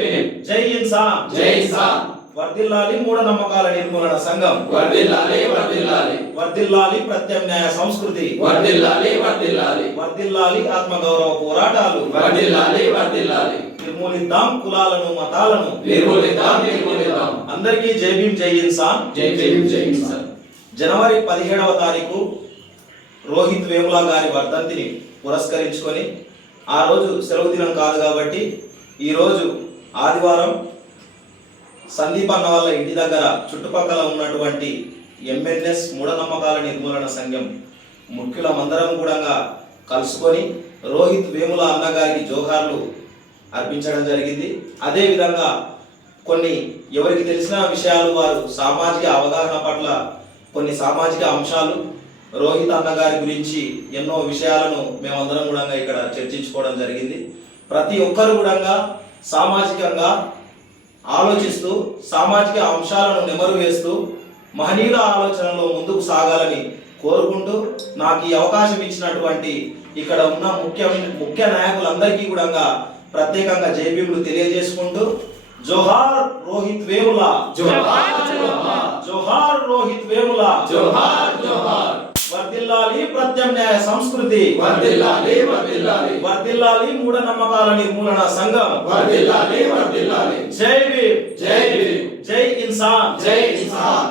భీమ్. జై ఇన్సాన్. జై ఇన్సాన్. వర్ధిల్లాలి మూఢనమ్మకాల నిర్మూలన సంఘం. వర్ధిల్లాలి వర్ధిల్లాలి. వర్ధిల్లాలి ప్రత్యామ్నాయ సంస్కృతి. వర్ధిల్లాలి వర్ధిల్లాలి. వర్ధిల్లాలి ఆత్మగౌరవ పోరాటాలు. వర్ధిల్లాలి వర్ధిల్లాలి. నిర్మూలిద్దాం కులాలను మతాలను. నిర్మూలిద్దాం నిర్మూలిద్దాం. అందరికీ జై భీమ్ జై ఇన్సాన్. జై భీమ్ జై ఇన్సాన్. జనవరి 17వ తారీఖు రోహిత్ వేముల గారి వర్ధంతిని పురస్కరించుకొని ఆ రోజు సెలవు దినం కాదు కాబట్టి ఈరోజు ఆదివారం సందీప్ అన్న వాళ్ళ ఇంటి దగ్గర చుట్టుపక్కల ఉన్నటువంటి ఎంఎన్ఎస్ మూఢనమ్మకాల నిర్మూలన సంఘం ముఖ్యులమందరం కూడా కలుసుకొని రోహిత్ వేముల అన్నగారికి జోహార్లు అర్పించడం జరిగింది. అదేవిధంగా కొన్ని ఎవరికి తెలిసిన విషయాలు వారు సామాజిక అవగాహన పట్ల కొన్ని సామాజిక అంశాలు రోహిత్ అన్నగారి గురించి ఎన్నో విషయాలను మేమందరం కూడా ఇక్కడ చర్చించుకోవడం జరిగింది. ప్రతి ఒక్కరు కూడా సామాజికంగా ఆలోచిస్తూ సామాజిక అంశాలను నెమరు వేస్తూ మహనీయుల ఆలోచనలో ముందుకు సాగాలని కోరుకుంటూ నాకు ఈ అవకాశం ఇచ్చినటువంటి ఇక్కడ ఉన్న ముఖ్య నాయకులందరికీ కూడా ప్రత్యేకంగా జై భీములు తెలియజేసుకుంటూ జోహార్ రోహిత్ వేముల. జోహార్ జోహార్. జోహార్ రోహిత్ వేముల. జోహార్ జోహార్. వర్ధిల్లాలి ప్రత్యామ్నాయ సంస్కృతి. వర్ధిల్లాలి వర్ధిల్లాలి. వర్ధిల్లాలి మూఢనమ్మకాల నిర్మూలన సంఘం. వర్ధిల్లాలి వర్ధిల్లాలి. జై భీమ్. జై భీమ్. జై ఇన్సాన్. జై ఇన్సాన్.